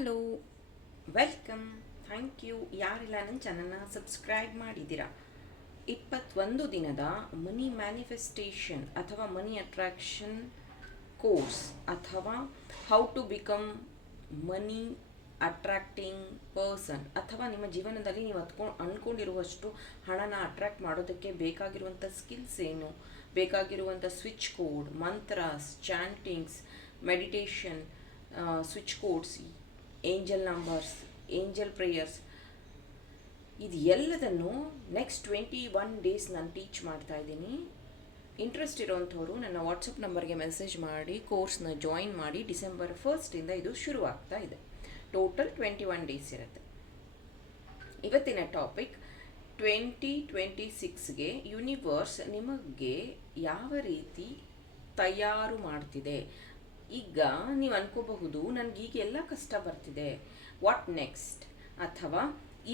Hello, welcome. Thank you. ಯಾರೆಲ್ಲ ನನ್ನ ಚಾನಲ್ನ ಸಬ್ಸ್ಕ್ರೈಬ್ ಮಾಡಿದ್ದೀರಾ? ಇಪ್ಪತ್ತೊಂದು ದಿನದ ಮನಿ ಮ್ಯಾನಿಫೆಸ್ಟೇಷನ್ ಅಥವಾ ಮನಿ ಅಟ್ರಾಕ್ಷನ್ ಕೋರ್ಸ್ ಅಥವಾ how to become money attracting person ಅಥವಾ ನಿಮ್ಮ ಜೀವನದಲ್ಲಿ ನೀವು ಅತ್ಕೊಂಡು ಅಂದ್ಕೊಂಡಿರುವಷ್ಟು ಹಣನ ಅಟ್ರಾಕ್ಟ್ ಮಾಡೋದಕ್ಕೆ ಬೇಕಾಗಿರುವಂಥ ಸ್ಕಿಲ್ಸ್ ಏನು? ಬೇಕಾಗಿರುವಂಥ switch code, mantras, chantings, meditation switch codes angel numbers angel prayers ಇದು ಎಲ್ಲದನ್ನು ನೆಕ್ಸ್ಟ್ ಟ್ವೆಂಟಿ ಒನ್ ಡೇಸ್ ನಾನು ಟೀಚ್ ಮಾಡ್ತಾ ಇದ್ದೀನಿ. ಇಂಟ್ರೆಸ್ಟ್ ಇರೋವಂಥವ್ರು ನನ್ನ ವಾಟ್ಸಪ್ ನಂಬರ್ಗೆ ಮೆಸೇಜ್ ಮಾಡಿ ಕೋರ್ಸ್ನ ಜಾಯಿನ್ ಮಾಡಿ ಡಿಸೆಂಬರ್ ಫಸ್ಟಿಂದ ಇದು ಶುರುವಾಗ್ತಾ ಇದೆ. ಟೋಟಲ್ ಟ್ವೆಂಟಿ ಒನ್ ಡೇಸ್ ಇರುತ್ತೆ. ಇವತ್ತಿನ ಟಾಪಿಕ್ ಟ್ವೆಂಟಿ ಟ್ವೆಂಟಿ ಸಿಕ್ಸ್ಗೆ ಯೂನಿವರ್ಸ್ ನಿಮಗೆ ಯಾವ ರೀತಿ ತಯಾರು ಮಾಡ್ತಿದೆ? ಈಗ ನೀವು ಅನ್ಕೋಬಹುದು, ನನಗೆ ಈಗ ಎಲ್ಲ ಕಷ್ಟ ಬರ್ತಿದೆ. ವಾಟ್ ನೆಕ್ಸ್ಟ್ ಅಥವಾ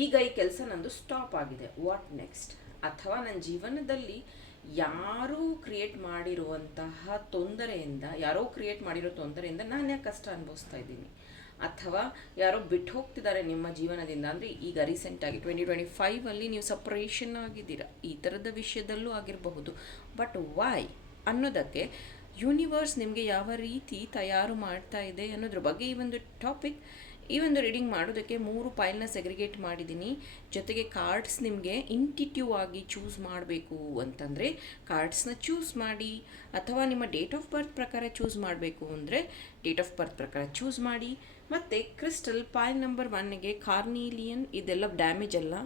ಈಗ ಈ ಕೆಲಸ ನಂದು ಸ್ಟಾಪ್ ಆಗಿದೆ. ವಾಟ್ ನೆಕ್ಸ್ಟ್ ಅಥವಾ ನನ್ನ ಜೀವನದಲ್ಲಿ ಯಾರೂ ಕ್ರಿಯೇಟ್ ಮಾಡಿರುವಂತಹ ತೊಂದರೆಯಿಂದ, ಯಾರೋ ಕ್ರಿಯೇಟ್ ಮಾಡಿರೋ ತೊಂದರೆಯಿಂದ ನಾನು ಯಾಕೆ ಕಷ್ಟ ಅನುಭವಿಸ್ತಾ ಇದ್ದೀನಿ? ಅಥವಾ ಯಾರೋ ಬಿಟ್ಟು ಹೋಗ್ತಿದ್ದಾರೆ ನಿಮ್ಮ ಜೀವನದಿಂದ, ಅಂದರೆ ಈಗ ರೀಸೆಂಟಾಗಿ ಟ್ವೆಂಟಿ ಟ್ವೆಂಟಿ ಫೈವಲ್ಲಿ ನೀವು ಸಪ್ರೇಷನ್ ಆಗಿದ್ದೀರಾ. ಈ ಥರದ ವಿಷಯದಲ್ಲೂ ಆಗಿರಬಹುದು. ಬಟ್ ವೈ ಅನ್ನೋದಕ್ಕೆ ಯೂನಿವರ್ಸ್ ನಿಮಗೆ ಯಾವ ರೀತಿ ತಯಾರು ಮಾಡ್ತಾ ಇದೆ ಅನ್ನೋದ್ರ ಬಗ್ಗೆ ಈ ಒಂದು ಟಾಪಿಕ್ ಈ ಒಂದು ರೀಡಿಂಗ್ ಮಾಡೋದಕ್ಕೆ ಮೂರು ಫೈಲ್ನ ಸೆಗ್ರಿಗೇಟ್ ಮಾಡಿದ್ದೀನಿ. ಜೊತೆಗೆ ಕಾರ್ಡ್ಸ್ ನಿಮಗೆ ಇಂಟಿಟ್ಯೂವ್ ಆಗಿ ಚೂಸ್ ಮಾಡಬೇಕು ಅಂತಂದರೆ ಕಾರ್ಡ್ಸ್ನ ಚೂಸ್ ಮಾಡಿ ಅಥವಾ ನಿಮ್ಮ ಡೇಟ್ ಆಫ್ ಬರ್ತ್ ಪ್ರಕಾರ ಚೂಸ್ ಮಾಡಬೇಕು ಅಂದರೆ ಡೇಟ್ ಆಫ್ ಬರ್ತ್ ಪ್ರಕಾರ ಚೂಸ್ ಮಾಡಿ. ಮತ್ತು ಕ್ರಿಸ್ಟಲ್ ಪೈಲ್ ನಂಬರ್ ಒನ್ಗೆ ಕಾರ್ನೀಲಿಯನ್ ಇದೆಲ್ಲ ಡ್ಯಾಮೇಜ್ ಅಲ್ಲ.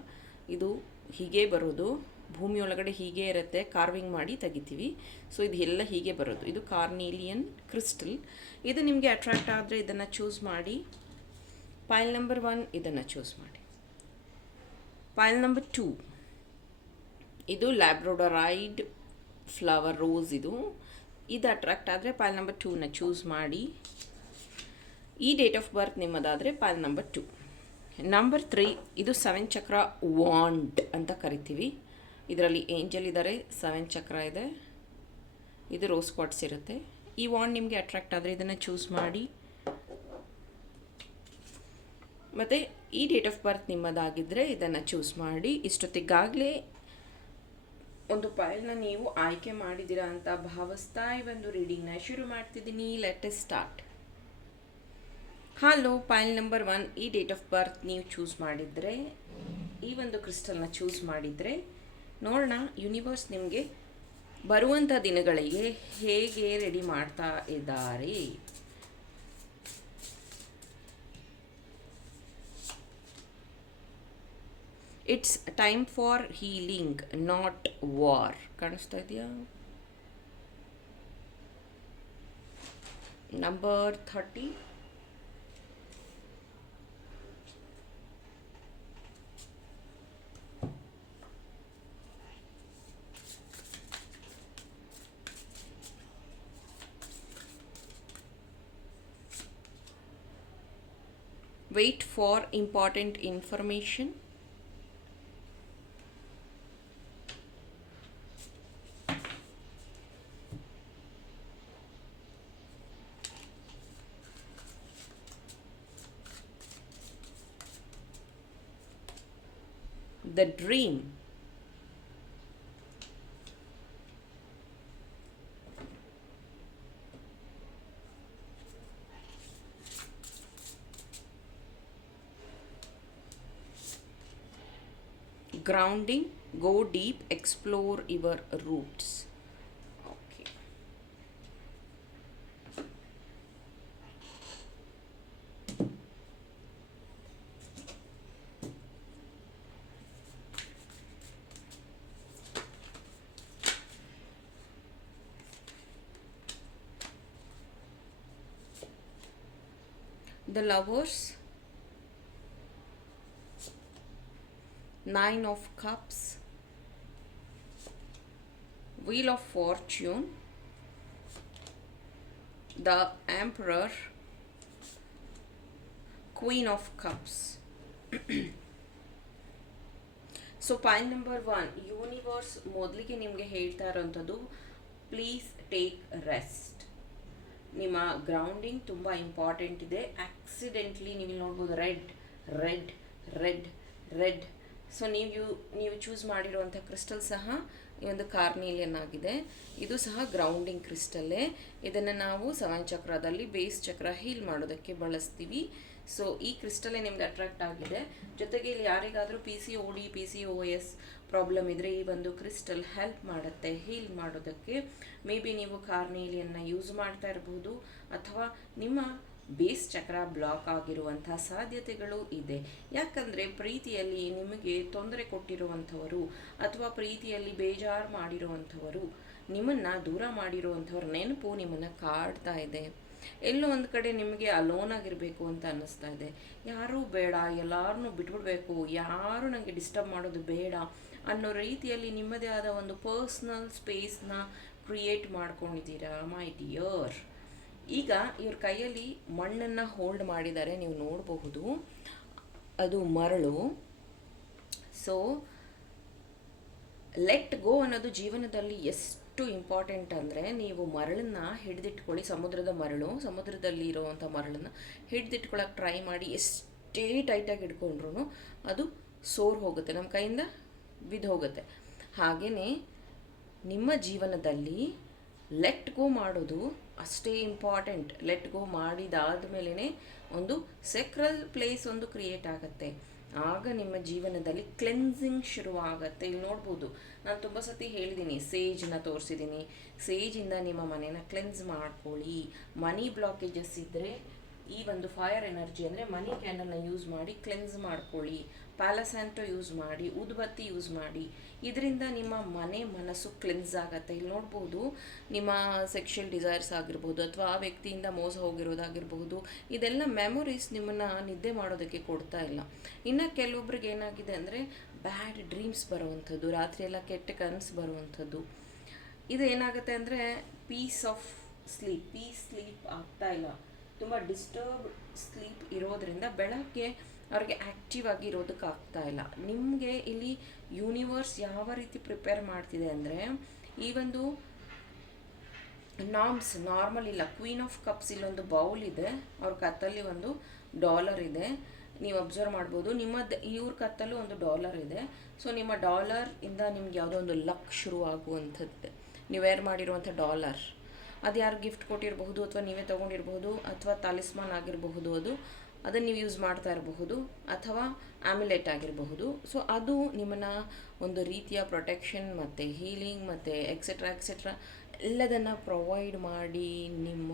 ಇದು ಹೀಗೆ ಬರೋದು. ಭೂಮಿ ಒಳಗಡೆ ಹೀಗೆ ಇರುತ್ತೆ ಕಾರ್ವಿಂಗ್ ಮಾಡಿ ತೆಗಿತೀವಿ. ಸೊ ಇದು ಎಲ್ಲ ಹೀಗೆ ಬರೋದು. ಇದು ಕಾರ್ನೀಲಿಯನ್ ಕ್ರಿಸ್ಟಲ್ ಇದು ನಿಮಗೆ ಅಟ್ರಾಕ್ಟ್ ಆದರೆ ಇದನ್ನು ಚೂಸ್ ಮಾಡಿ. ಪೈಲ್ ನಂಬರ್ ಒನ್ ಇದನ್ನು ಚೂಸ್ ಮಾಡಿ. ಪೈಲ್ ನಂಬರ್ ಟೂ ಇದು ಲ್ಯಾಬ್ರೋಡರೈಡ್ ಫ್ಲವರ್ ರೋಸ್ ಇದು. ಇದು ಅಟ್ರಾಕ್ಟ್ ಆದರೆ ಪೈಲ್ ನಂಬರ್ ಟೂನ ಚೂಸ್ ಮಾಡಿ. ಈ date of birth ನಿಮ್ಮದಾದರೆ pile number two number three ಇದು ಸೆವೆನ್ ಚಕ್ರ ವಾಂಡ್ ಅಂತ ಕರಿತೀವಿ. ಇದರಲ್ಲಿ ಏಂಜಲ್ ಇದ್ದಾರೆ ಸೆವೆನ್ ಚಕ್ರ ಇದೆ. ಇದು ರೋಸ್ ಕ್ವಾಟ್ಸ್ ಇರುತ್ತೆ. ಈ ವಾಂಡ್ ನಿಮಗೆ ಅಟ್ರಾಕ್ಟ್ ಆದರೆ ಇದನ್ನು ಚೂಸ್ ಮಾಡಿ. ಮತ್ತು ಈ ಡೇಟ್ ಆಫ್ ಬರ್ತ್ ನಿಮ್ಮದಾಗಿದ್ದರೆ ಇದನ್ನು ಚೂಸ್ ಮಾಡಿ. ಇಷ್ಟೊತ್ತಿಗಾಗಲೇ ಒಂದು ಫೈಲ್ನ ನೀವು ಆಯ್ಕೆ ಮಾಡಿದ್ದೀರಾ ಅಂತ ಭಾವಿಸ್ತಾ ಈ ಒಂದು ರೀಡಿಂಗ್ನ ಶುರು ಮಾಡ್ತಿದ್ದೀನಿ. Let start hello, pile number one. ಈ ಡೇಟ್ ಆಫ್ ಬರ್ತ್ ನೀವು ಚೂಸ್ ಮಾಡಿದರೆ, ಈ ಒಂದು ಕ್ರಿಸ್ಟಲ್ನ ಚೂಸ್ ಮಾಡಿದರೆ ನೋಡೋಣ ಯೂನಿವರ್ಸ್ ನಿಮಗೆ ಬರುವಂಥ ದಿನಗಳಿಗೆ ಹೇಗೆ ರೆಡಿ ಮಾಡ್ತಾ ಇದ್ದಾರೆ. It's time for healing not war ಕಾಣಿಸ್ತಾ ಇದೆಯಾ? Number thirty wait for important information. The dream grounding go deep explore your roots. Okay. The lovers nine of cups, wheel of fortune, the emperor, queen of cups. So point number one universe ಮೊದಲಿಗೆ ನಿಮಗೆ ಹೇಳ್ತಾ ಇರೋವಂಥದ್ದು please take rest ನಿಮ್ಮ grounding ತುಂಬ important ಇದೆ. Accidentally ನೀವು ನೋಡ್ಬೋದು red red red red so ನೀವು ನೀವು ಚೂಸ್ ಮಾಡಿರುವಂಥ ಕ್ರಿಸ್ಟಲ್ ಸಹ ಈ ಒಂದು ಕಾರ್ನೆಲಿಯನ್ ಆಗಿದೆ ಇದು ಸಹ ಗ್ರೌಂಡಿಂಗ್ ಕ್ರಿಸ್ಟಲ್ಲೇ ಇದನ್ನು ನಾವು ಸವನ್ ಚಕ್ರದಲ್ಲಿ ಬೇಸ್ ಚಕ್ರ ಹೀಲ್ ಮಾಡೋದಕ್ಕೆ ಬಳಸ್ತೀವಿ. ಸೊ ಈ ಕ್ರಿಸ್ಟಲ್ಲೇ ನಿಮ್ಗೆ ಅಟ್ರಾಕ್ಟ್ ಆಗಿದೆ. ಜೊತೆಗೆ ಇಲ್ಲಿ ಯಾರಿಗಾದರೂ P C O D P C O S problem ಇದ್ದರೆ ಈ ಒಂದು ಕ್ರಿಸ್ಟಲ್ ಹೆಲ್ಪ್ ಮಾಡುತ್ತೆ ಹೀಲ್ ಮಾಡೋದಕ್ಕೆ. ಮೇ ಬಿ ನೀವು ಕಾರ್ನೇಲಿಯನ್ನು ಯೂಸ್ ಮಾಡ್ತಾ ಇರ್ಬೋದು. ಅಥವಾ ನಿಮ್ಮ ಬೇಸ್ ಚಕ್ರ ಬ್ಲಾಕ್ ಆಗಿರುವಂಥ ಸಾಧ್ಯತೆಗಳು ಇದೆ. ಯಾಕಂದರೆ ಪ್ರೀತಿಯಲ್ಲಿ ನಿಮಗೆ ತೊಂದರೆ ಕೊಟ್ಟಿರುವಂಥವರು ಅಥವಾ ಪ್ರೀತಿಯಲ್ಲಿ ಬೇಜಾರು ಮಾಡಿರುವಂಥವರು, ನಿಮ್ಮನ್ನು ದೂರ ಮಾಡಿರುವಂಥವ್ರ ನೆನಪು ನಿಮ್ಮನ್ನು ಕಾಡ್ತಾ ಇದೆ. ಎಲ್ಲೋ ಒಂದು ಕಡೆ ನಿಮಗೆ ಅಲೋನ್ ಆಗಿರಬೇಕು ಅಂತ ಅನ್ನಿಸ್ತಾ ಇದೆ. ಯಾರೂ ಬೇಡ ಎಲ್ಲಾರನ್ನು ಬಿಟ್ಬಿಡ್ಬೇಕು, ಯಾರು ನನಗೆ ಡಿಸ್ಟರ್ಬ್ ಮಾಡೋದು ಬೇಡ ಅನ್ನೋ ರೀತಿಯಲ್ಲಿ ನಿಮ್ಮದೇ ಆದ ಒಂದು ಪರ್ಸ್ನಲ್ ಸ್ಪೇಸ್ನ ಕ್ರಿಯೇಟ್ ಮಾಡ್ಕೊಂಡಿದ್ದೀರಾ ಮೈ ಡಿಯರ್ ಈಗ ಇವ್ರ ಕೈಯಲ್ಲಿ ಮಣ್ಣನ್ನು ಹೋಲ್ಡ್ ಮಾಡಿದ್ದಾರೆ ನೀವು ನೋಡಬಹುದು. ಅದು ಮರಳು. ಸೊ ಲೆಟ್ ಗೋ ಅನ್ನೋದು ಜೀವನದಲ್ಲಿ ಎಷ್ಟು ಇಂಪಾರ್ಟೆಂಟ್ ಅಂದರೆ ನೀವು ಮರಳನ್ನು ಹಿಡಿದಿಟ್ಕೊಳ್ಳಿ, ಸಮುದ್ರದ ಮರಳು, ಸಮುದ್ರದಲ್ಲಿ ಇರುವಂಥ ಮರಳನ್ನು ಹಿಡಿದಿಟ್ಕೊಳ್ಳೋಕೆ ಟ್ರೈ ಮಾಡಿ ಎಷ್ಟೇ ಟೈಟಾಗಿ ಹಿಡ್ಕೊಂಡ್ರೂ ಅದು ಸೋರ್ ಹೋಗುತ್ತೆ ನಮ್ಮ ಕೈಯಿಂದ ಬಿದ್ದು ಹೋಗುತ್ತೆ. ಹಾಗೆಯೇ ನಿಮ್ಮ ಜೀವನದಲ್ಲಿ ಲೆಟ್ ಗೋ ಮಾಡೋದು ಅಷ್ಟೇ ಇಂಪಾರ್ಟೆಂಟ್ ಲೆಟ್ ಗೋ ಮಾಡಿದಾದ ಮೇಲೇ ಒಂದು ಸೆಕ್ರಲ್ ಪ್ಲೇಸ್ ಒಂದು ಕ್ರಿಯೇಟ್ ಆಗುತ್ತೆ. ಆಗ ನಿಮ್ಮ ಜೀವನದಲ್ಲಿ ಕ್ಲೆನ್ಸಿಂಗ್ ಶುರುವಾಗತ್ತೆ. ಇಲ್ಲಿ ನೋಡ್ಬೋದು, ನಾನು ತುಂಬ ಸತಿ ಹೇಳಿದ್ದೀನಿ ಸೇಜನ್ನ ತೋರಿಸಿದ್ದೀನಿ ಸೇಜಿಂದ ನಿಮ್ಮ ಮನೇನ ಕ್ಲೆನ್ಸ್ ಮಾಡ್ಕೊಳ್ಳಿ. ಮನಿ ಬ್ಲಾಕೇಜಸ್ ಇದ್ದರೆ ಈ ಒಂದು ಫೈರ್ ಎನರ್ಜಿ ಅಂದರೆ ಮನಿ ಕ್ಯಾಂಡಲ್ನ ಯೂಸ್ ಮಾಡಿ ಕ್ಲೆನ್ಸ್ ಮಾಡ್ಕೊಳ್ಳಿ. ಪ್ಯಾಲಸ್ಯಾಂಟೋ ಯೂಸ್ ಮಾಡಿ ಉದ್ಬತ್ತಿ ಯೂಸ್ ಮಾಡಿ, ಇದರಿಂದ ನಿಮ್ಮ ಮನೆ ಮನಸ್ಸು ಕ್ಲಿನ್ಸ್ ಆಗುತ್ತೆ. ಇಲ್ಲಿ ನೋಡ್ಬೋದು, ನಿಮ್ಮ ಸೆಕ್ಷುಯಲ್ ಡಿಸೈರ್ಸ್ ಆಗಿರ್ಬೋದು, ಅಥವಾ ಆ ವ್ಯಕ್ತಿಯಿಂದ ಮೋಸ ಹೋಗಿರೋದಾಗಿರ್ಬೋದು, ಇದೆಲ್ಲ ಮೆಮೊರೀಸ್ ನಿಮ್ಮನ್ನು ನಿದ್ದೆ ಮಾಡೋದಕ್ಕೆ ಕೊಡ್ತಾ ಇಲ್ಲ. ಇನ್ನು ಕೆಲವೊಬ್ರಿಗೆ ಏನಾಗಿದೆ ಅಂದರೆ ಬ್ಯಾಡ್ ಡ್ರೀಮ್ಸ್ ಬರುವಂಥದ್ದು ರಾತ್ರಿ ಎಲ್ಲ ಕೆಟ್ಟ ಕನಸು ಬರುವಂಥದ್ದು. ಇದು ಏನಾಗುತ್ತೆ ಅಂದರೆ peace of sleep peace sleep ಆಗ್ತಾ ಇಲ್ಲ. ತುಂಬ ಡಿಸ್ಟರ್ಬ್ ಸ್ಲೀಪ್ ಇರೋದರಿಂದ ಬೆಳಗ್ಗೆ ಅವ್ರಿಗೆ ಆ್ಯಕ್ಟಿವ್ ಆಗಿ ಇರೋದಕ್ಕೆ ಆಗ್ತಾ ಇಲ್ಲ. ನಿಮಗೆ ಇಲ್ಲಿ ಯೂನಿವರ್ಸ್ ಯಾವ ರೀತಿ ಪ್ರಿಪೇರ್ ಮಾಡ್ತಿದೆ ಅಂದರೆ, ಈ ಒಂದು ನಾಮ್ಸ್ ನಾರ್ಮಲ್ ಇಲ್ಲ. ಕ್ವೀನ್ ಆಫ್ ಕಪ್ಸ್ ಇಲ್ಲೊಂದು ಬೌಲ್ ಇದೆ. ಅವ್ರ ಕತ್ತಲ್ಲಿ ಒಂದು ಡಾಲರ್ ಇದೆ. ನೀವು ಅಬ್ಸರ್ವ್ ಮಾಡ್ಬೋದು. ನಿಮ್ಮ ಇವ್ರ ಕತ್ತಲ್ಲೂ ಒಂದು ಡಾಲರ್ ಇದೆ. ಸೊ ನಿಮ್ಮ ಡಾಲರ್ ಇಂದ ನಿಮ್ಗೆ ಯಾವುದೋ ಒಂದು ಲಕ್ ಶುರು ಆಗುವಂಥದ್ದು. ನೀವು ವೇರ್ ಮಾಡಿರುವಂಥ ಡಾಲರ್ ಅದು ಯಾರು ಗಿಫ್ಟ್ ಕೊಟ್ಟಿರಬಹುದು ಅಥವಾ ನೀವೇ ತೊಗೊಂಡಿರಬಹುದು ಅಥವಾ ತಾಲಿಸ್ಮಾನ್ ಆಗಿರಬಹುದು ಅದು. ಅದನ್ನು ನೀವು ಯೂಸ್ ಮಾಡ್ತಾ ಇರಬಹುದು ಅಥವಾ ಆಮ್ಯುಲೆಟ್ ಆಗಿರಬಹುದು. ಸೊ ಅದು ನಿಮ್ಮನ್ನು ಒಂದು ರೀತಿಯ ಪ್ರೊಟೆಕ್ಷನ್ ಮತ್ತು ಹೀಲಿಂಗ್ ಮತ್ತು ಎಕ್ಸೆಟ್ರಾ ಎಕ್ಸೆಟ್ರಾ ಎಲ್ಲದನ್ನು ಪ್ರೊವೈಡ್ ಮಾಡಿ ನಿಮ್ಮ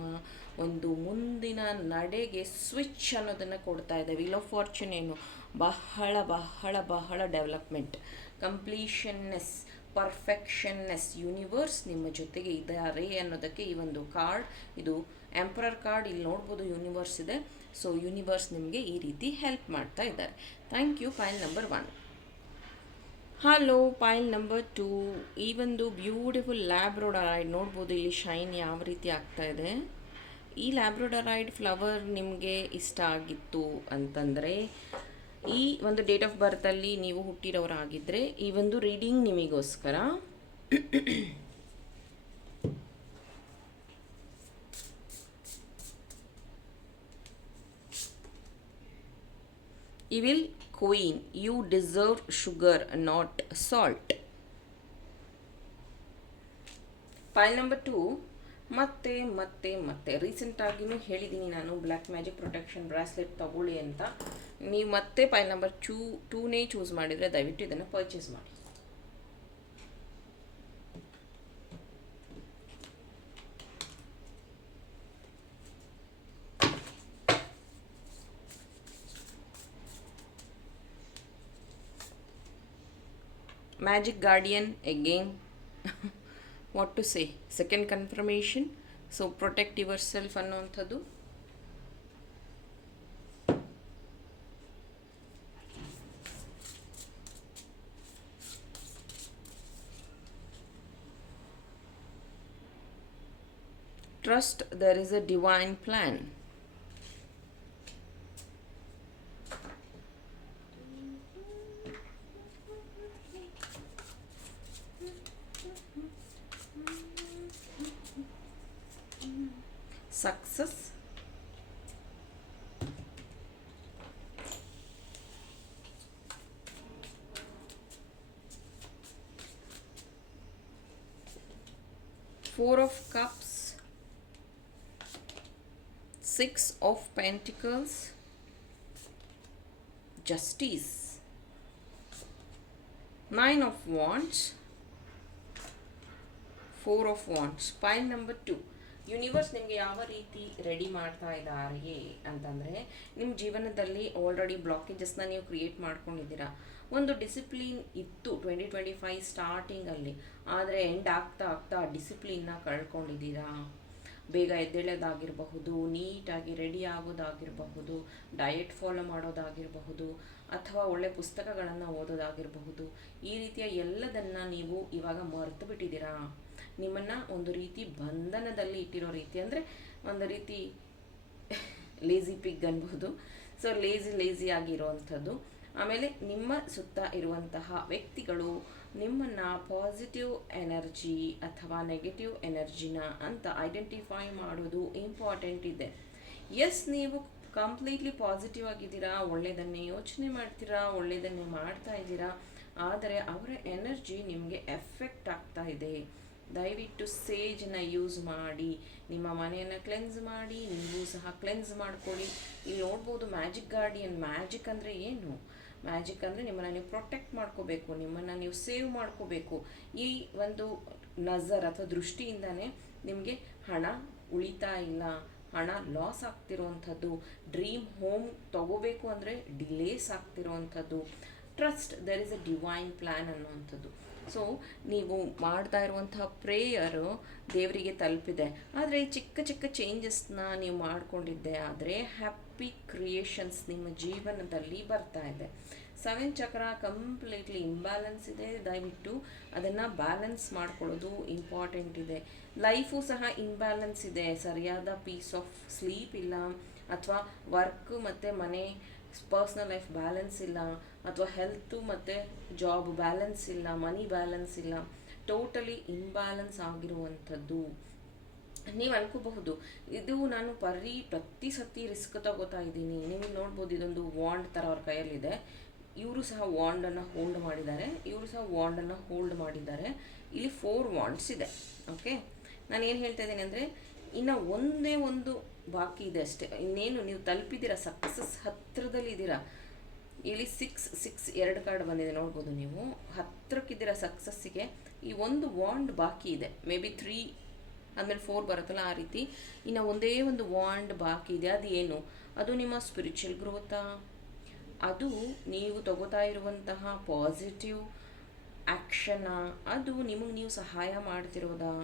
ಒಂದು ಮುಂದಿನ ನಡೆಗೆ ಸ್ವಿಚ್ ಅನ್ನೋದನ್ನು ಕೊಡ್ತಾ ಇದೆ ವಿಲ್ ಆಫ್ ಫಾರ್ಚುನ್ ಏನು? ಬಹಳ ಬಹಳ ಬಹಳ ಡೆವಲಪ್ಮೆಂಟ್ ಕಂಪ್ಲೀಷನ್ನೆಸ್ ಪರ್ಫೆಕ್ಷನ್ನೆಸ್ ಯೂನಿವರ್ಸ್ ನಿಮ್ಮ ಜೊತೆಗೆ ಇದ್ದಾರೆ ಅನ್ನೋದಕ್ಕೆ ಈ ಒಂದು ಕಾರ್ಡ್ ಇದು ಎಂಪರರ್ ಕಾರ್ಡ್ ಇಲ್ಲಿ ನೋಡ್ಬೋದು ಯೂನಿವರ್ಸ್ ಇದೆ. ಸೊ ಯೂನಿವರ್ಸ್ ನಿಮಗೆ ಈ ರೀತಿ ಹೆಲ್ಪ್ ಮಾಡ್ತಾ ಇದ್ದಾರೆ. Thank you pile number one hello pile number two ಈ ಒಂದು ಬ್ಯೂಟಿಫುಲ್ ಲ್ಯಾಬ್ರೋಡರೈಡ್ ನೋಡ್ಬೋದು, ಇಲ್ಲಿ ಶೈನ್ ಯಾವ ರೀತಿ ಆಗ್ತಾ ಇದೆ. ಈ ಲ್ಯಾಬ್ರೋಡರೈಡ್ ಫ್ಲವರ್ ನಿಮಗೆ ಇಷ್ಟ ಆಗಿತ್ತು ಅಂತಂದರೆ, ಈ ಒಂದು ಡೇಟ್ ಆಫ್ ಬರ್ತಲ್ಲಿ ನೀವು ಹುಟ್ಟಿರೋರಾಗಿದ್ದರೆ ಈ ಒಂದು ರೀಡಿಂಗ್ ನಿಮಗೋಸ್ಕರ will queen you deserve sugar not salt pile number two ಮತ್ತೆ ಮತ್ತೆ ಮತ್ತೆ. ರೀಸೆಂಟಾಗಿಯೂ ಹೇಳಿದ್ದೀನಿ ನಾನು ಬ್ಲ್ಯಾಕ್ ಮ್ಯಾಜಿಕ್ ಪ್ರೊಟೆಕ್ಷನ್ ಬ್ರಾಸ್ಲೆಟ್ ತಗೊಳ್ಳಿ ಅಂತ. ನೀವು ಮತ್ತೆ ಫೈಲ್ ನಂಬರ್ ಚೂ ಟೂನೇ ಚೂಸ್ ಮಾಡಿದರೆ ದಯವಿಟ್ಟು ಇದನ್ನು ಪರ್ಚೇಸ್ ಮಾಡಿ. magic guardian again what to say second confirmation so protect yourself ಅನ್ನುವಂಥದ್ದು trust there is a divine plan success. Four of cups. Six of pentacles. Justice. Nine of wands. Four of wands. Pile number two. Universe ನಿಮಗೆ ಯಾವ ರೀತಿ ready ಮಾಡ್ತಾ ಇದ್ದಾರೆ ಅಂತಂದರೆ ನಿಮ್ಮ ಜೀವನದಲ್ಲಿ already ಬ್ಲಾಕೇಜಸ್ನ ನೀವು ಕ್ರಿಯೇಟ್ ಮಾಡ್ಕೊಂಡಿದ್ದೀರಾ. ಒಂದು ಡಿಸಿಪ್ಲಿನ್ ಇತ್ತು ಟ್ವೆಂಟಿ ಟ್ವೆಂಟಿ ಫೈವ್ ಸ್ಟಾರ್ಟಿಂಗಲ್ಲಿ ಆದರೆ ಎಂಡ್ ಆಗ್ತಾ ಆಗ್ತಾ ಡಿಸಿಪ್ಲಿನ್ನ ಕಳ್ಕೊಂಡಿದ್ದೀರಾ? ಬೇಗ ಎದ್ದೇಳೋದಾಗಿರಬಹುದು, ನೀಟಾಗಿ ರೆಡಿ ಆಗೋದಾಗಿರಬಹುದು ಡಯಟ್ ಫಾಲೋ ಮಾಡೋದಾಗಿರಬಹುದು, ಅಥವಾ ಒಳ್ಳೆ ಪುಸ್ತಕಗಳನ್ನು ಓದೋದಾಗಿರಬಹುದು, ಈ ರೀತಿಯ ಎಲ್ಲದನ್ನು ನೀವು ಇವಾಗ ಮರೆತು ಬಿಟ್ಟಿದ್ದೀರಾ ನಿಮ್ಮನ್ನು ಒಂದು ರೀತಿ ಬಂಧನದಲ್ಲಿ ಇಟ್ಟಿರೋ ರೀತಿ ಅಂದರೆ ಒಂದು ರೀತಿ ಲೇಜಿ ಪಿಗ್ ಅನ್ಬೋದು. ಸೊ ಲೇಜಿ ಲೇಜಿ ಆಗಿರುವಂಥದ್ದು ಆಮೇಲೆ ನಿಮ್ಮ ಸುತ್ತ ಇರುವಂತಹ ವ್ಯಕ್ತಿಗಳು ನಿಮ್ಮನ್ನು ಪಾಸಿಟಿವ್ ಎನರ್ಜಿ ಅಥವಾ ನೆಗೆಟಿವ್ ಎನರ್ಜಿನ ಅಂತ ಐಡೆಂಟಿಫೈ ಮಾಡೋದು ಇಂಪಾರ್ಟೆಂಟ್ ಇದೆ. ಎಸ್ ನೀವು ಕಂಪ್ಲೀಟ್ಲಿ ಪಾಸಿಟಿವ್ ಆಗಿದ್ದೀರಾ ಒಳ್ಳೆಯದನ್ನೇ ಯೋಚನೆ ಮಾಡ್ತೀರಾ ಒಳ್ಳೆಯದನ್ನೇ ಮಾಡ್ತಾ ಇದ್ದೀರಾ, ಆದರೆ ಅವರ ಎನರ್ಜಿ ನಿಮಗೆ ಎಫೆಕ್ಟ್ ಆಗ್ತಾ ಇದೆ. ದಯವಿಟ್ಟು ಸೇಜ್ನ ಯೂಸ್ ಮಾಡಿ, ನಿಮ್ಮ ಮನೆಯನ್ನು ಕ್ಲೆನ್ಸ್ ಮಾಡಿ ನೀವು ಸಹ ಕ್ಲೆನ್ಸ್ ಮಾಡ್ಕೊಳ್ಳಿ. ಇಲ್ಲಿ ನೋಡ್ಬೋದು ಮ್ಯಾಜಿಕ್ ಗಾರ್ಡಿಯನ್ ಮ್ಯಾಜಿಕ್ ಅಂದರೆ ಏನು? ಮ್ಯಾಜಿಕ್ ಅಂದರೆ ನಿಮ್ಮನ್ನು ನೀವು ಪ್ರೊಟೆಕ್ಟ್ ಮಾಡ್ಕೋಬೇಕು, ನಿಮ್ಮನ್ನು ನೀವು ಸೇವ್ ಮಾಡ್ಕೋಬೇಕು. ಈ ಒಂದು ನಜರ್ ಅಥವಾ ದೃಷ್ಟಿಯಿಂದನೇ ನಿಮಗೆ ಹಣ ಉಳಿತಾ ಇಲ್ಲ, ಹಣ ಲಾಸ್ ಆಗ್ತಿರೋವಂಥದ್ದು ಡ್ರೀಮ್ ಹೋಮ್ ತಗೋಬೇಕು ಅಂದರೆ delays ಆಗ್ತಿರೋವಂಥದ್ದು trust there is a divine plan ಅನ್ನುವಂಥದ್ದು ಸೊ ನೀವು ಮಾಡ್ತಾ ಇರುವಂತಹ ಪ್ರೇಯರು ದೇವರಿಗೆ ತಲುಪಿದೆ. ಆದರೆ ಚಿಕ್ಕ ಚಿಕ್ಕ ಚೇಂಜಸ್ನ ನೀವು ಮಾಡಿಕೊಂಡಿದ್ದೆ ಆದರೆ ಹ್ಯಾಪಿ ಕ್ರಿಯೇಷನ್ಸ್ ನಿಮ್ಮ ಜೀವನದಲ್ಲಿ ಬರ್ತಾ ಇದೆ. ಸೆವೆನ್ ಚಕ್ರ ಕಂಪ್ಲೀಟ್ಲಿ ಇಂಬ್ಯಾಲೆನ್ಸ್ ಇದೆ. ದಯವಿಟ್ಟು ಅದನ್ನು ಬ್ಯಾಲೆನ್ಸ್ ಮಾಡ್ಕೊಳ್ಳೋದು ಇಂಪಾರ್ಟೆಂಟ್ ಇದೆ. ಲೈಫು ಸಹ ಇಂಬ್ಯಾಲೆನ್ಸ್ ಇದೆ. ಸರಿಯಾದ ಪೀಸ್ ಆಫ್ ಸ್ಲೀಪ್ ಇಲ್ಲ. ಅಥವಾ ವರ್ಕ್ ಮತ್ತು ಮನೆ ಪರ್ಸ್ನಲ್ ಲೈಫ್ ಬ್ಯಾಲೆನ್ಸ್ ಇಲ್ಲ. ಅಥವಾ ಹೆಲ್ತು ಮತ್ತು ಜಾಬ್ ಬ್ಯಾಲೆನ್ಸ್ ಇಲ್ಲ ಮನಿ ಬ್ಯಾಲೆನ್ಸ್ ಇಲ್ಲ ಟೋಟಲಿ ಇಂಬ್ಯಾಲೆನ್ಸ್ ಆಗಿರುವಂಥದ್ದು. ನೀವು ಅನ್ಕೋಬಹುದು, ಇದು ನಾನು ಪರಿ ಪ್ರತಿ ಸತಿ ರಿಸ್ಕ್ ತಗೋತಾ ಇದ್ದೀನಿ. ನೀವು ನೋಡ್ಬೋದು ಇದೊಂದು ವಾಂಡ್ ಥರ ಅವ್ರ ಕೈಯಲ್ಲಿದೆ. ಇವರು ಸಹ ವಾಂಡನ್ನು ಹೋಲ್ಡ್ ಮಾಡಿದ್ದಾರೆ. ಇವರು ಸಹ ವಾಂಡನ್ನು ಹೋಲ್ಡ್ ಮಾಡಿದ್ದಾರೆ. ಇಲ್ಲಿ ಫೋರ್ ವಾಂಡ್ಸ್ ಇದೆ ಓಕೆ ನಾನು ಏನು ಹೇಳ್ತಾ ಇದ್ದೀನಿ ಅಂದರೆ, ಇನ್ನು ಒಂದೇ ಒಂದು ಬಾಕಿ ಇದೆ ಅಷ್ಟೇ. ಇನ್ನೇನು ನೀವು ತಲುಪಿದ್ದೀರಾ ಸಕ್ಸಸ್ ಹತ್ತಿರದಲ್ಲಿ ಇದ್ದೀರಾ ಇಲ್ಲಿ ಸಿಕ್ಸ್ ಸಿಕ್ಸ್ ಎರಡು ಕಾರ್ಡ್ ಬಂದಿದೆ, ನೋಡ್ಬೋದು ನೀವು. ಹತ್ತಿರಕ್ಕಿದ್ದೀರಾ ಸಕ್ಸಸ್ಸಿಗೆ ಈ ಒಂದು ವಾಂಡ್ ಬಾಕಿ ಇದೆ. ಮೇ ಬಿ ತ್ರೀ ಆಮೇಲೆ ಫೋರ್ ಬರುತ್ತಲ್ಲ ಆ ರೀತಿ. ಇನ್ನು ಒಂದೇ ಒಂದು ವಾಂಡ್ ಬಾಕಿ ಇದೆ. ಅದು ಏನು? ಅದು ನಿಮ್ಮ ಸ್ಪಿರಿಚುವಲ್ ಗ್ರೋತಾ ಅದು ನೀವು ತಗೋತಾ ಇರುವಂತಹ ಪಾಸಿಟಿವ್ ಆ್ಯಕ್ಷನ ಅದು ನಿಮಗೆ ನೀವು ಸಹಾಯ ಮಾಡ್ತಿರೋದಾ?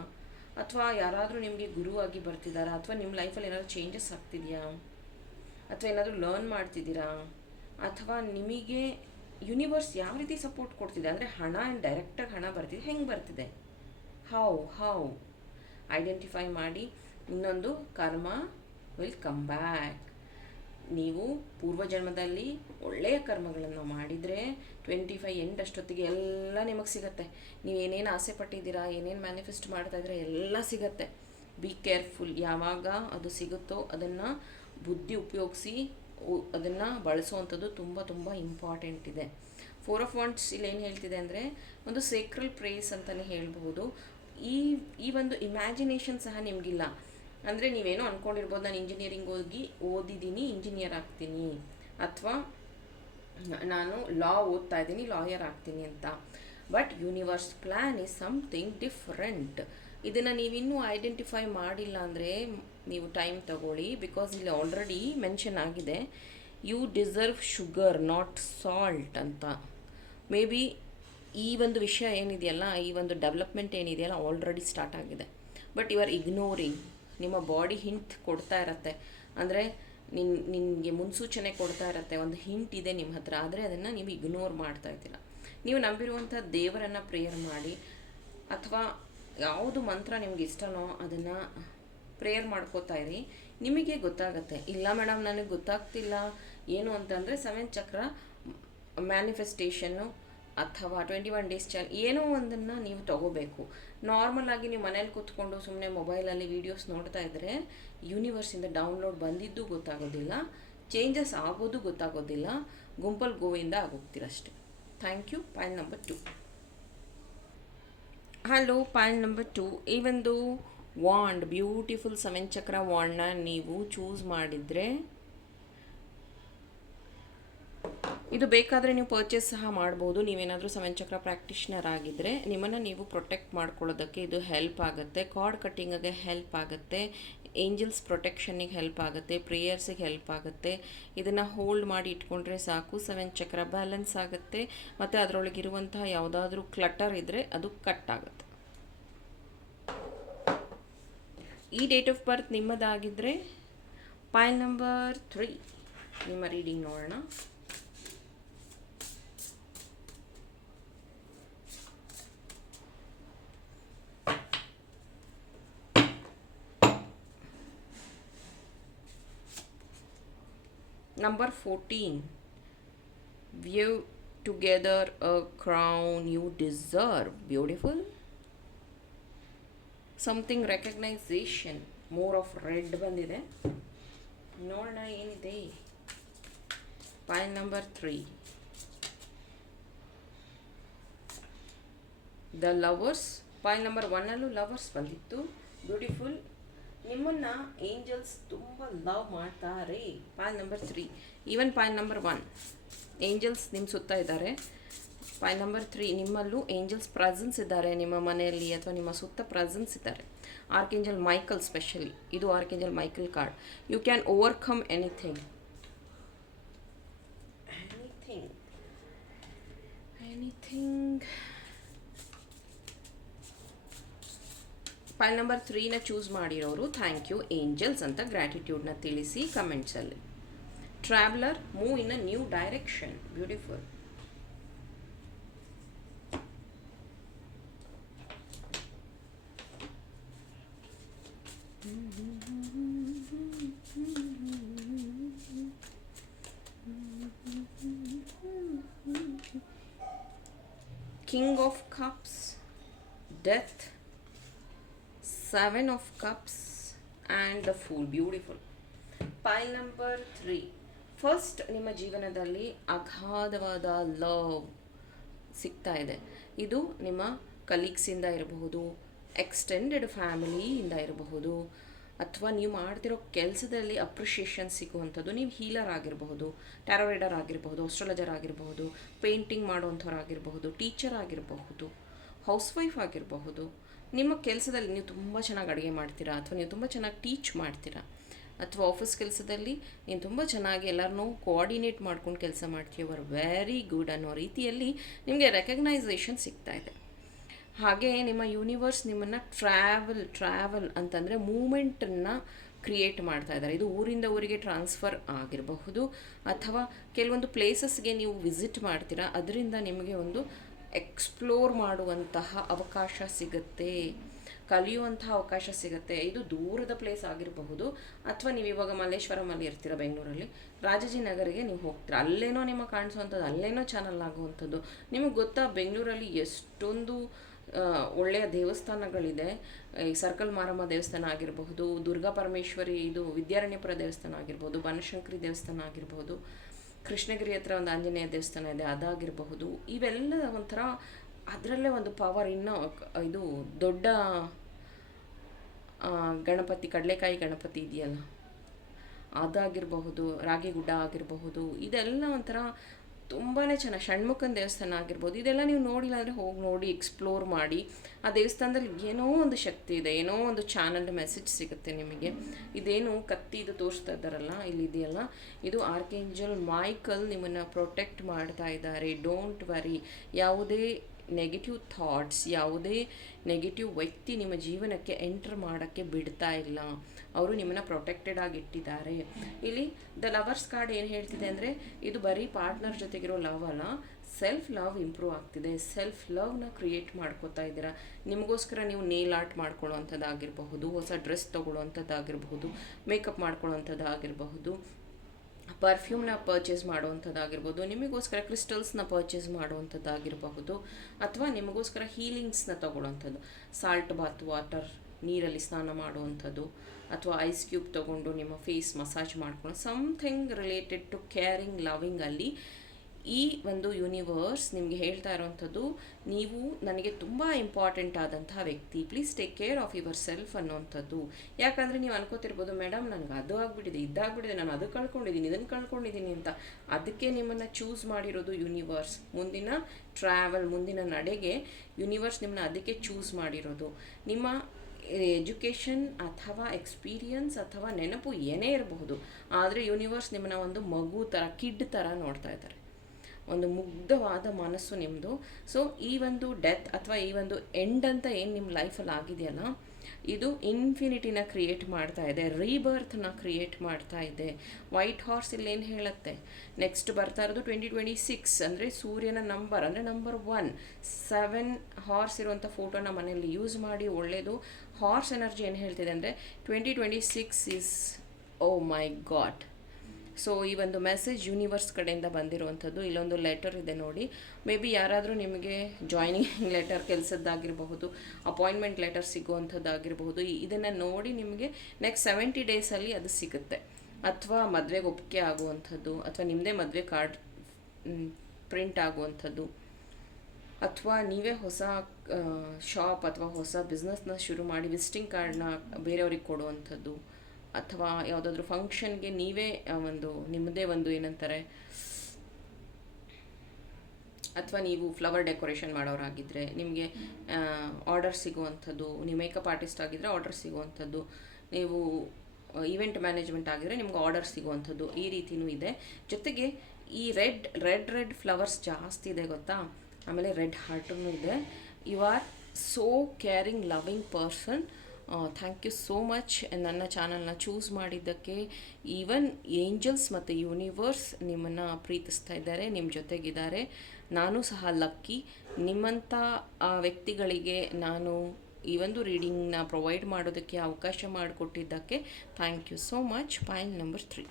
ಅಥವಾ ಯಾರಾದರೂ ನಿಮಗೆ ಗುರುವಾಗಿ ಬರ್ತಿದ್ದಾರಾ ಅಥವಾ ನಿಮ್ಮ ಲೈಫಲ್ಲಿ ಏನಾದರೂ ಚೇಂಜಸ್ ಆಗ್ತಿದೆಯಾ? ಅಥವಾ ಏನಾದರೂ ಲರ್ನ್ ಮಾಡ್ತಿದ್ದೀರಾ? ಅಥವಾ ನಿಮಗೆ ಯೂನಿವರ್ಸ್ ಯಾವ ರೀತಿ ಸಪೋರ್ಟ್ ಕೊಡ್ತಿದೆ? ಅಂದರೆ ಹಣ ಡೈರೆಕ್ಟಾಗಿ ಹಣ ಬರ್ತಿದೆ, ಹೆಂಗೆ ಬರ್ತಿದೆ? ಹೌ ಹೌ ಐಡೆಂಟಿಫೈ ಮಾಡಿ, ಇನ್ನೊಂದು ಕರ್ಮ ವಿಲ್ ಕಮ್ ಬ್ಯಾಕ್ ನೀವು ಪೂರ್ವಜನ್ಮದಲ್ಲಿ ಒಳ್ಳೆಯ ಕರ್ಮಗಳನ್ನು ಮಾಡಿದರೆ ಟ್ವೆಂಟಿ ಫೈವ್ ಎಂಡ್ ಅಷ್ಟೊತ್ತಿಗೆ ಎಲ್ಲ ನಿಮಗೆ ಸಿಗುತ್ತೆ. ನೀವು ಏನೇನು ಆಸೆ ಪಟ್ಟಿದ್ದೀರಾ, ಏನೇನು ಮ್ಯಾನಿಫೆಸ್ಟ್ ಮಾಡ್ತಾ ಇದ್ದೀರಾ, ಎಲ್ಲ ಸಿಗತ್ತೆ. ಬಿ ಕೇರ್ಫುಲ್ ಯಾವಾಗ ಅದು ಸಿಗುತ್ತೋ ಅದನ್ನು ಬುದ್ಧಿ ಉಪಯೋಗಿಸಿ ಅದನ್ನು ಬಳಸುವಂಥದ್ದು ತುಂಬ ತುಂಬ ಇಂಪಾರ್ಟೆಂಟ್ ಇದೆ. ಫೋರ್ ಆಫ್ ವಾಂಟ್ಸ್ ಇಲ್ಲಿ ಏನು ಹೇಳ್ತಿದೆ ಅಂದರೆ ಒಂದು ಸೇಕ್ರಲ್ ಪ್ರೇಸ್ ಅಂತಲೇ ಹೇಳ್ಬೋದು ಈ ಈ ಒಂದು ಇಮ್ಯಾಜಿನೇಷನ್ ಸಹ ನಿಮಗಿಲ್ಲ. ಅಂದರೆ ನೀವೇನೋ ಅಂದ್ಕೊಂಡಿರ್ಬೋದು ನಾನು ಇಂಜಿನಿಯರಿಂಗ್ ಹೋಗಿ ಓದಿದ್ದೀನಿ ಇಂಜಿನಿಯರ್ ಆಗ್ತೀನಿ. ಅಥವಾ ನಾನು ಲಾ ಓದ್ತಾ ಇದ್ದೀನಿ ಲಾಯರ್ ಆಗ್ತೀನಿ ಅಂತ. But universe plan is something different ಇದನ್ನು ನೀವಿನ್ನೂ ಐಡೆಂಟಿಫೈ ಮಾಡಿಲ್ಲ ಅಂದರೆ ನೀವು ಟೈಮ್ ತಗೊಳ್ಳಿ ಬಿಕಾಸ್ ಇಲ್ಲಿ ಆಲ್ರೆಡಿ ಮೆನ್ಷನ್ ಆಗಿದೆ you deserve sugar not salt ಅಂತ. ಮೇ ಬಿ ಈ ಒಂದು ವಿಷಯ ಏನಿದೆಯಲ್ಲ, ಈ ಒಂದು ಡೆವಲಪ್ಮೆಂಟ್ ಏನಿದೆಯಲ್ಲ ಆಲ್ರೆಡಿ ಸ್ಟಾರ್ಟ್ ಆಗಿದೆ. ಬಟ್ ಯು ಆರ್ ಇಗ್ನೋರಿಂಗ್ ನಿಮ್ಮ ಬಾಡಿ ಹಿಂಟ್ ಕೊಡ್ತಾ ಇರತ್ತೆ. ಅಂದರೆ ನಿನ್ ನಿಮಗೆ ಮುನ್ಸೂಚನೆ ಕೊಡ್ತಾ ಇರತ್ತೆ, ಒಂದು ಹಿಂಟ್ ಇದೆ ನಿಮ್ಮ ಹತ್ರ, ಆದರೆ ಅದನ್ನು ನೀವು ಇಗ್ನೋರ್ ಮಾಡ್ತಾ ಇದ್ದೀರ. ನೀವು ನಂಬಿರುವಂಥ ದೇವರನ್ನು ಪ್ರೇಯರ್ ಮಾಡಿ, ಅಥವಾ ಯಾವುದು ಮಂತ್ರ ನಿಮ್ಗೆ ಇಷ್ಟನೋ ಅದನ್ನು ಪ್ರೇಯರ್ ಮಾಡ್ಕೋತಾ ಇರಿ. ನಿಮಗೆ ಗೊತ್ತಾಗುತ್ತೆ. ಇಲ್ಲ ಮೇಡಮ್ ನನಗೆ ಗೊತ್ತಾಗ್ತಿಲ್ಲ. ಏನು ಅಂತಂದರೆ ಸೆವೆನ್ ಚಕ್ರ ಮ್ಯಾನಿಫೆಸ್ಟೇಷನ್ನು ಅಥವಾ ಟ್ವೆಂಟಿ ಒನ್ ಡೇಸ್ ಚಾಲ್ ಏನೋ ಒಂದನ್ನು ನೀವು ತಗೋಬೇಕು. ನಾರ್ಮಲ್ ಆಗಿ ನೀವು ಮನೇಲಿ ಕೂತ್ಕೊಂಡು ಸುಮ್ಮನೆ ಮೊಬೈಲಲ್ಲಿ ವೀಡಿಯೋಸ್ ನೋಡ್ತಾ ಇದ್ದರೆ ಯೂನಿವರ್ಸಿಂದ ಡೌನ್ಲೋಡ್ ಬಂದಿದ್ದು ಗೊತ್ತಾಗೋದಿಲ್ಲ. ಚೇಂಜಸ್ ಆಗೋದು ಗೊತ್ತಾಗೋದಿಲ್ಲ. ಗುಂಪಲ್ ಗೋವಿಂದ ಆಗೋಗ್ತೀರಷ್ಟೆ. Thank you. Point number two. Hello, point number two. ಈ ಒಂದು ವಾಂಡ್ ಬ್ಯೂಟಿಫುಲ್ ಸೆವೆನ್ ಚಕ್ರ ವಾಂಡ್ನ ನೀವು ಚೂಸ್ ಮಾಡಿದರೆ ಇದು ಬೇಕಾದರೆ ನೀವು ಪರ್ಚೇಸ್ ಸಹ ಮಾಡ್ಬೋದು. ನೀವೇನಾದರೂ ಸೆವೆನ್ ಚಕ್ರ ಪ್ರಾಕ್ಟಿಷನರ್ ಆಗಿದ್ದರೆ ನಿಮ್ಮನ್ನು ನೀವು ಪ್ರೊಟೆಕ್ಟ್ ಮಾಡ್ಕೊಳ್ಳೋದಕ್ಕೆ ಇದು ಹೆಲ್ಪ್ ಆಗುತ್ತೆ. ಕಾರ್ಡ್ ಕಟ್ಟಿಂಗಿಗೆ ಹೆಲ್ಪ್ ಆಗುತ್ತೆ. ಏಂಜಲ್ಸ್ ಪ್ರೊಟೆಕ್ಷನ್ನಿಗೆ ಹೆಲ್ಪ್ ಆಗುತ್ತೆ. ಪ್ರೇಯರ್ಸಿಗೆ ಹೆಲ್ಪ್ ಆಗುತ್ತೆ. ಇದನ್ನು ಹೋಲ್ಡ್ ಮಾಡಿ ಇಟ್ಕೊಂಡ್ರೆ ಸಾಕು. ಸೆವೆನ್ ಚಕ್ರ ಬ್ಯಾಲೆನ್ಸ್ ಆಗುತ್ತೆ. ಮತ್ತು ಅದರೊಳಗಿರುವಂತಹ ಯಾವುದಾದ್ರೂ ಕ್ಲಟರ್ ಇದ್ದರೆ ಅದು ಕಟ್ ಆಗುತ್ತೆ. ಈ ಡೇಟ್ ಆಫ್ ಬರ್ತ್ ನಿಮ್ಮದಾಗಿದ್ದರೆ ಪೈಲ್ ನಂಬರ್ ತ್ರೀ ನಿಮ್ಮ ರೀಡಿಂಗ್ ನೋಡೋಣ. Number fourteen view together a crown you deserve beautiful Something recognition more of red ಬಂದಿದೆ. ನೋಡೋಣ ಏನಿದೆ. Point number three the lovers point number ಒನ್ನಲ್ಲೂ lovers ಬಂದಿತ್ತು. ಬ್ಯೂಟಿಫುಲ್ ನಿಮ್ಮನ್ನು ಏಂಜಲ್ಸ್ ತುಂಬ love ಮಾಡ್ತಾರೆ. Point number three even point number one angels ನಿಮ್ಮ ಸುತ್ತ ಇದ್ದಾರೆ. ಪಾಯಲ್ ನಂಬರ್ ತ್ರೀ ನಿಮ್ಮಲ್ಲೂ ಏಂಜಲ್ಸ್ ಪ್ರೆಸೆನ್ಸ್ ಇದ್ದಾರೆ ನಿಮ್ಮ ಮನೆಯಲ್ಲಿ ಅಥವಾ ನಿಮ್ಮ ಸುತ್ತ ಪ್ರೆಸೆನ್ಸ್ ಇದ್ದಾರೆ. ಆರ್ಕೇಂಜಲ್ ಮೈಕಲ್ ಸ್ಪೆಷಲಿ ಇದು archangel Michael card you can overcome anything anything anything pile number ತ್ರೀನ choose ಮಾಡಿರೋರು ಥ್ಯಾಂಕ್ ಯು ಏಂಜಲ್ಸ್ ಅಂತ ಗ್ರ್ಯಾಟಿಟ್ಯೂಡ್ನ ತಿಳಿಸಿ ಕಮೆಂಟ್ಸಲ್ಲಿ traveller move in a new direction beautiful king of cups death seven of cups and the fool. Beautiful pile number three first ನಿಮ್ಮ ಜೀವನದಲ್ಲಿ ಅಗಾಧವಾದ love ಸಿಗ್ತಾ ಇದೆ. ಇದು ನಿಮ್ಮ ಕಲೀಗ್ಸಿಂದ ಇರಬಹುದು ಎಕ್ಸ್ಟೆಂಡೆಡ್ ಫ್ಯಾಮಿಲಿಯಿಂದ ಇರಬಹುದು ಅಥವಾ ನೀವು ಮಾಡ್ತಿರೋ ಕೆಲಸದಲ್ಲಿ ಅಪ್ರಿಷಿಯೇಷನ್ ಸಿಗುವಂಥದ್ದು, ನೀವು ಹೀಲರ್ ಆಗಿರಬಹುದು ಟ್ಯಾರೋ ರೈಡರ್ ಆಗಿರಬಹುದು ಆಸ್ಟ್ರಾಲಜರ್ ಆಗಿರಬಹುದು ಪೇಂಟಿಂಗ್ ಮಾಡುವಂಥವ್ರು ಆಗಿರಬಹುದು ಟೀಚರ್ ಆಗಿರಬಹುದು ಹೌಸ್ ವೈಫ್ ಆಗಿರಬಹುದು, ನಿಮ್ಮ ಕೆಲಸದಲ್ಲಿ ನೀವು ತುಂಬ ಚೆನ್ನಾಗಿ ಅಡುಗೆ ಮಾಡ್ತೀರಾ, ಅಥವಾ ನೀವು ತುಂಬ ಚೆನ್ನಾಗಿ ಟೀಚ್ ಮಾಡ್ತೀರಾ, ಅಥವಾ ಆಫೀಸ್ ಕೆಲಸದಲ್ಲಿ ನೀನು ತುಂಬ ಚೆನ್ನಾಗಿ ಎಲ್ಲರನ್ನೂ ಕೋಆರ್ಡಿನೇಟ್ ಮಾಡ್ಕೊಂಡು ಕೆಲಸ ಮಾಡ್ತೀವಿ ವೆರಿ ಗುಡ್ ಅನ್ನೋ ರೀತಿಯಲ್ಲಿ ನಿಮಗೆ ರೆಕಗ್ನೈಸೇಷನ್ ಸಿಗ್ತಾ ಇದೆ. ಹಾಗೆ ನಿಮ್ಮ ಯೂನಿವರ್ಸ್ ನಿಮ್ಮನ್ನು ಟ್ರಾವೆಲ್ ಟ್ರಾವೆಲ್ ಅಂತಂದರೆ ಮೂಮೆಂಟನ್ನು ಕ್ರಿಯೇಟ್ ಮಾಡ್ತಾ ಇದ್ದಾರೆ. ಇದು ಊರಿಂದ ಊರಿಗೆ ಟ್ರಾನ್ಸ್ಫರ್ ಆಗಿರಬಹುದು ಅಥವಾ ಕೆಲವೊಂದು ಪ್ಲೇಸಸ್ಗೆ ನೀವು ವಿಸಿಟ್ ಮಾಡ್ತೀರಾ, ಅದರಿಂದ ನಿಮಗೆ ಒಂದು ಎಕ್ಸ್ಪ್ಲೋರ್ ಮಾಡುವಂತಹ ಅವಕಾಶ ಸಿಗುತ್ತೆ, ಕಲಿಯುವಂತಹ ಅವಕಾಶ ಸಿಗುತ್ತೆ. ಇದು ದೂರದ ಪ್ಲೇಸ್ ಆಗಿರಬಹುದು. ಅಥವಾ ನೀವು ಇವಾಗ ಮಲ್ಲೇಶ್ವರಮಲ್ಲಿ ಇರ್ತೀರ ಬೆಂಗಳೂರಲ್ಲಿ ರಾಜಾಜಿನಗರಿಗೆ ನೀವು ಹೋಗ್ತೀರ. ಅಲ್ಲೇನೋ ನಿಮಗೆ ಕಾಣಿಸುವಂಥದ್ದು, ಅಲ್ಲೇನೋ ಚಾನಲ್ ಆಗುವಂಥದ್ದು. ನಿಮಗೆ ಗೊತ್ತಾ ಬೆಂಗಳೂರಲ್ಲಿ ಎಷ್ಟೊಂದು ಒಳ್ಳೆಯ ದೇವಸ್ಥಾನಗಳಿದೆ. ಈ ಸರ್ಕಲ್ ಮಾರಮ್ಮ ದೇವಸ್ಥಾನ ಆಗಿರಬಹುದು, ದುರ್ಗಾ ಪರಮೇಶ್ವರಿ ಇದು ವಿದ್ಯಾರಣ್ಯಪುರ ದೇವಸ್ಥಾನ ಆಗಿರ್ಬೋದು ಬನಶಂಕರಿ ದೇವಸ್ಥಾನ ಆಗಿರಬಹುದು, ಕೃಷ್ಣಗಿರಿ ಹತ್ರ ಒಂದು ಆಂಜನೇಯ ದೇವಸ್ಥಾನ ಇದೆ, ಅದಾಗಿರಬಹುದು. ಇವೆಲ್ಲ ಒಂಥರ ಅದರಲ್ಲೇ ಒಂದು ಪವರ್ ಇನ್ನೂ ಇದು ದೊಡ್ಡ ಗಣಪತಿ, ಕಡಲೆಕಾಯಿ ಗಣಪತಿ ಇದೆಯಲ್ಲ, ಅದಾಗಿರಬಹುದು, ರಾಗಿಗುಡ್ಡ ಆಗಿರಬಹುದು, ಇದೆಲ್ಲ ಒಂಥರ ತುಂಬಾ ಚೆನ್ನಾಗಿ ಷಣ್ಮುಖನ ದೇವಸ್ಥಾನ ಆಗಿರ್ಬೋದು, ಇದೆಲ್ಲ ನೀವು ನೋಡಿಲ್ಲ ಅಂದರೆ ಹೋಗಿ ನೋಡಿ ಎಕ್ಸ್ಪ್ಲೋರ್ ಮಾಡಿ. ಆ ದೇವಸ್ಥಾನದಲ್ಲಿ ಏನೋ ಒಂದು ಶಕ್ತಿ ಇದೆ, ಏನೋ ಒಂದು ಚಾನಲ್ ಮೆಸೇಜ್ ಸಿಗುತ್ತೆ ನಿಮಗೆ. ಇದೇನು ಕತ್ತಿ ಇದು ತೋರಿಸ್ತಾ ಇದ್ದಾರಲ್ಲ, ಇಲ್ಲಿ ಇದೆಯಲ್ಲ. ಇದು ಆರ್ಕೇಂಜಲ್ ಮೈಕಲ್ ನಿಮ್ಮನ್ನು ಪ್ರೊಟೆಕ್ಟ್ ಮಾಡ್ತಾ ಇದ್ದಾರೆ. ಡೋಂಟ್ ವರಿ ಯಾವುದೇ ನೆಗೆಟಿವ್ ಥಾಟ್ಸ್ ಯಾವುದೇ ನೆಗೆಟಿವ್ ವ್ಯಕ್ತಿ ನಿಮ್ಮ ಜೀವನಕ್ಕೆ ಎಂಟ್ರ್ ಮಾಡೋಕ್ಕೆ ಬಿಡ್ತಾ ಇಲ್ಲ. ಅವರು ನಿಮ್ಮನ್ನು ಪ್ರೊಟೆಕ್ಟೆಡ್ ಆಗಿ ಇಟ್ಟಿದ್ದಾರೆ. ಇಲ್ಲಿ ದ ಲವರ್ಸ್ ಕಾರ್ಡ್ ಏನು ಹೇಳ್ತಿದೆ ಅಂದರೆ, ಇದು ಬರೀ ಪಾರ್ಟ್ನರ್ ಜೊತೆಗಿರೋ ಲವ್ ಅಲ್ಲ ಸೆಲ್ಫ್ ಲವ್ ಇಂಪ್ರೂವ್ ಆಗ್ತಿದೆ. ಸೆಲ್ಫ್ ಲವ್ನ ಕ್ರಿಯೇಟ್ ಮಾಡ್ಕೋತಾ ಇದ್ದೀರಾ. ನಿಮಗೋಸ್ಕರ ನೀವು ನೇಲ್ ಆರ್ಟ್ ಮಾಡ್ಕೊಳ್ಳೋವಂಥದ್ದಾಗಿರಬಹುದು, ಹೊಸ ಡ್ರೆಸ್ ತೊಗೊಳ್ಳೋವಂಥದ್ದಾಗಿರಬಹುದು ಮೇಕಪ್ ಮಾಡ್ಕೊಳ್ಳೋವಂಥದ್ದಾಗಿರಬಹುದು ಪರ್ಫ್ಯೂಮ್ನ ಪರ್ಚೇಸ್ ಮಾಡುವಂಥದ್ದಾಗಿರ್ಬೋದು ನಿಮಗೋಸ್ಕರ ಕ್ರಿಸ್ಟಲ್ಸ್ನ ಪರ್ಚೇಸ್ ಮಾಡುವಂಥದ್ದಾಗಿರಬಹುದು, ಅಥವಾ ನಿಮಗೋಸ್ಕರ ಹೀಲಿಂಗ್ಸ್ನ ತೊಗೊಳ್ಳೋವಂಥದ್ದು. ಸಾಲ್ಟ್ ಬಾತ್ ವಾಟರ್ ನೀರಲ್ಲಿ ಸ್ನಾನ ಮಾಡುವಂಥದ್ದು. ಅಥವಾ ಐಸ್ ಕ್ಯೂಬ್ ತೊಗೊಂಡು ನಿಮ್ಮ ಫೇಸ್ ಮಸಾಜ್ ಮಾಡ್ಕೊಂಡು something related to caring loving ಅಲ್ಲಿ ಈ ಒಂದು ಯೂನಿವರ್ಸ್ ನಿಮಗೆ ಹೇಳ್ತಾ ಇರೋವಂಥದ್ದು ನೀವು ನನಗೆ ತುಂಬ ಇಂಪಾರ್ಟೆಂಟ್ ಆದಂತಹ ವ್ಯಕ್ತಿ. Please take care of yourself ಅನ್ನೋವಂಥದ್ದು ಯಾಕಂದರೆ ನೀವು ಅನ್ಕೋತಿರ್ಬೋದು, ಮೇಡಮ್, ನನಗೆ ಅದು ಆಗ್ಬಿಟ್ಟಿದೆ, ಇದಾಗ್ಬಿಟ್ಟಿದೆ, ನಾನು ಅದು ಕಳ್ಕೊಂಡಿದ್ದೀನಿ, ಇದನ್ನು ಕಳ್ಕೊಂಡಿದ್ದೀನಿ ಅಂತ. ಅದಕ್ಕೆ ನಿಮ್ಮನ್ನು ಚೂಸ್ ಮಾಡಿರೋದು ಯೂನಿವರ್ಸ್ ಮುಂದಿನ ಟ್ರಾವೆಲ್ ಮುಂದಿನ ನಡೆಗೆ ಯೂನಿವರ್ಸ್ ನಿಮ್ಮನ್ನ ಅದಕ್ಕೆ ಚೂಸ್ ಮಾಡಿರೋದು. ನಿಮ್ಮ ಎಜುಕೇಷನ್ ಅಥವಾ ಎಕ್ಸ್ಪೀರಿಯನ್ಸ್ ಅಥವಾ ನೆನಪು ಏನೇ ಇರಬಹುದು, ಆದರೆ ಯೂನಿವರ್ಸ್ ನಿಮ್ಮನ್ನ ಒಂದು ಮಗು ಥರ ಕಿಡ್ ಥರ ನೋಡ್ತಾ ಇದ್ದಾರೆ. ಒಂದು ಮುಗ್ಧವಾದ ಮನಸ್ಸು ನಿಮ್ಮದು ಸೊ ಈ ಒಂದು ಡೆತ್ ಅಥವಾ ಈ ಒಂದು ಎಂಡ್ ಅಂತ ಏನು ನಿಮ್ಮ ಲೈಫಲ್ಲಿ ಆಗಿದೆಯಲ್ಲ ಇದು ಇನ್ಫಿನಿಟಿನ ಕ್ರಿಯೇಟ್ ಮಾಡ್ತಾ ಇದೆ ರೀಬರ್ತ್ನ ಕ್ರಿಯೇಟ್ ಮಾಡ್ತಾ ಇದೆ. ವೈಟ್ ಹಾರ್ಸ್ ಇಲ್ಲೇನು ಹೇಳುತ್ತೆ? ನೆಕ್ಸ್ಟ್ ಬರ್ತಾ ಇರೋದು ಟ್ವೆಂಟಿ ಟ್ವೆಂಟಿ ಸಿಕ್ಸ್ ಅಂದರೆ ಸೂರ್ಯನ ನಂಬರ್ ಅಂದರೆ ನಂಬರ್ ಒನ್ ಸೆವೆನ್ ಹಾರ್ಸ್ ಇರುವಂಥ ಫೋಟೋನ ಮನೆಯಲ್ಲಿ ಯೂಸ್ ಮಾಡಿ ಒಳ್ಳೆಯದು ಹಾರ್ಸ್ ಎನರ್ಜಿ ಏನು ಹೇಳ್ತಿದೆ ಅಂದರೆ twenty twenty six is oh my God so ಈ ಒಂದು ಮೆಸೇಜ್ ಯೂನಿವರ್ಸ್ ಕಡೆಯಿಂದ ಬಂದಿರುವಂಥದ್ದು. ಇಲ್ಲೊಂದು ಲೆಟರ್ ಇದೆ ನೋಡಿ. ಮೇ ಬಿ ಯಾರಾದರೂ ನಿಮಗೆ ಜಾಯ್ನಿಂಗ್ ಲೆಟರ್ ಕೆಲಸದ್ದಾಗಿರಬಹುದು ಅಪಾಯಿಂಟ್ಮೆಂಟ್ ಲೆಟರ್ ಸಿಗುವಂಥದ್ದಾಗಿರಬಹುದು ಇದನ್ನು ನೋಡಿ ನಿಮಗೆ ನೆಕ್ಸ್ಟ್ ಸೆವೆಂಟಿ ಡೇಸಲ್ಲಿ ಅದು ಸಿಗುತ್ತೆ. ಅಥವಾ ಮದುವೆಗೆ ಒಪ್ಪಿಗೆ ಆಗುವಂಥದ್ದು, ಅಥವಾ ನಿಮ್ಮದೇ ಮದುವೆ ಕಾರ್ಡ್ ಪ್ರಿಂಟ್ ಆಗುವಂಥದ್ದು, ಅಥವಾ ನೀವೇ ಹೊಸ ಶಾಪ್ ಅಥವಾ ಹೊಸ ಬಿಸ್ನೆಸ್ನ ಶುರು ಮಾಡಿ ವಿಸಿಟಿಂಗ್ ಕಾರ್ಡ್ನ ಬೇರೆಯವ್ರಿಗೆ ಕೊಡುವಂಥದ್ದು ಅಥವಾ ಯಾವುದಾದ್ರೂ ಫಂಕ್ಷನ್ಗೆ ನೀವೇ ಒಂದು ನಿಮ್ಮದೇ ಒಂದು ಏನಂತಾರೆ, ಅಥವಾ ನೀವು ಫ್ಲವರ್ ಡೆಕೋರೇಷನ್ ಮಾಡೋರಾಗಿದ್ದರೆ ನಿಮಗೆ ಆರ್ಡರ್ ಸಿಗುವಂಥದ್ದು, ನೀವು ಮೇಕಪ್ ಆರ್ಟಿಸ್ಟ್ ಆಗಿದ್ದರೆ ಆರ್ಡರ್ ಸಿಗುವಂಥದ್ದು, ನೀವು ಈವೆಂಟ್ ಮ್ಯಾನೇಜ್ಮೆಂಟ್ ಆಗಿದ್ರೆ ನಿಮ್ಗೆ ಆರ್ಡರ್ ಸಿಗುವಂಥದ್ದು, ಈ ರೀತಿಯೂ ಇದೆ. ಜೊತೆಗೆ ಈ ರೆಡ್ ರೆಡ್ ರೆಡ್ ಫ್ಲವರ್ಸ್ ಜಾಸ್ತಿ ಇದೆ ಗೊತ್ತಾ? ಆಮೇಲೆ ರೆಡ್ ಹಾರ್ಟೂ ಇದೆ. You are so caring, loving person. Thank you so much ನನ್ನ ಚಾನಲ್ನ ಚೂಸ್ ಮಾಡಿದ್ದಕ್ಕೆ ಈವನ್ ಏಂಜಲ್ಸ್ ಮತ್ತು ಯೂನಿವರ್ಸ್ ನಿಮ್ಮನ್ನು ಪ್ರೀತಿಸ್ತಾ ಇದ್ದಾರೆ ನಿಮ್ಮ ಜೊತೆಗಿದ್ದಾರೆ. ನಾನು ಸಹ ಲಕ್ಕಿ ನಿಮ್ಮಂಥ ಆ, ವ್ಯಕ್ತಿಗಳಿಗೆ ನಾನು ಈ ಒಂದು ರೀಡಿಂಗ್ನ ಪ್ರೊವೈಡ್ ಮಾಡೋದಕ್ಕೆ ಅವಕಾಶ ಮಾಡಿಕೊಟ್ಟಿದ್ದಕ್ಕೆ thank you so much point number three